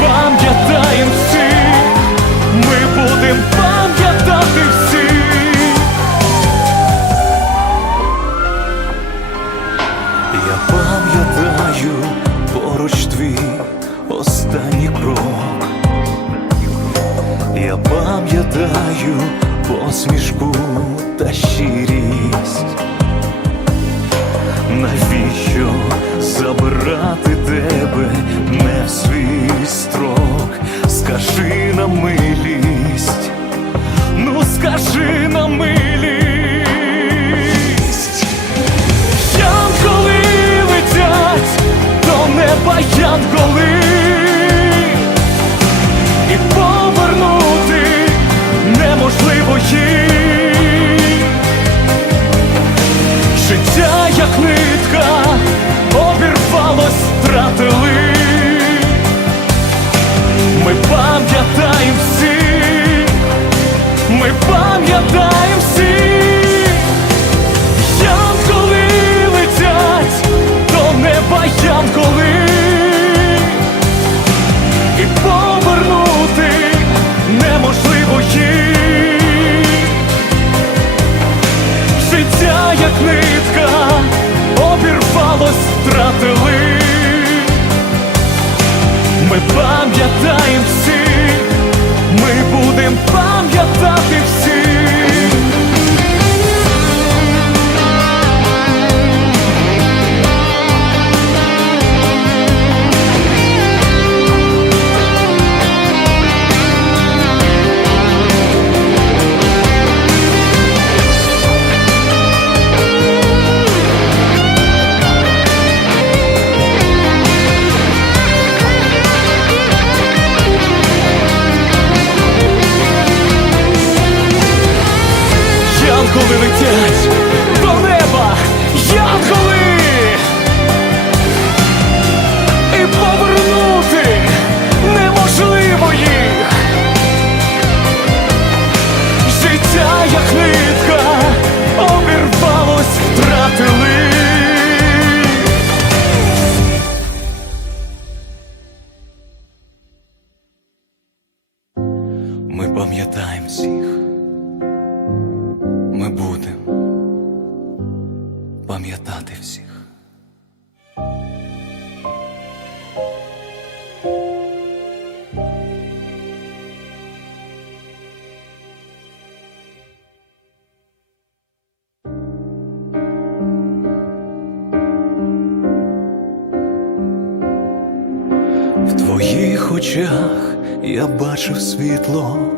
Пам'ятаємо всіх, ми будем пам'ятати всіх Я пам'ятаю поруч твій останній крок. Я пам'ятаю посмішку та щирість. Скажи на милість, ну скажи на милість. Янголи летять до неба янголи І повернути неможливо їх Життя як нитка обірвалось, втратили пам'ятаємо всіх ми будемо пам'ятати всіх. В твоїх очах я бачив світло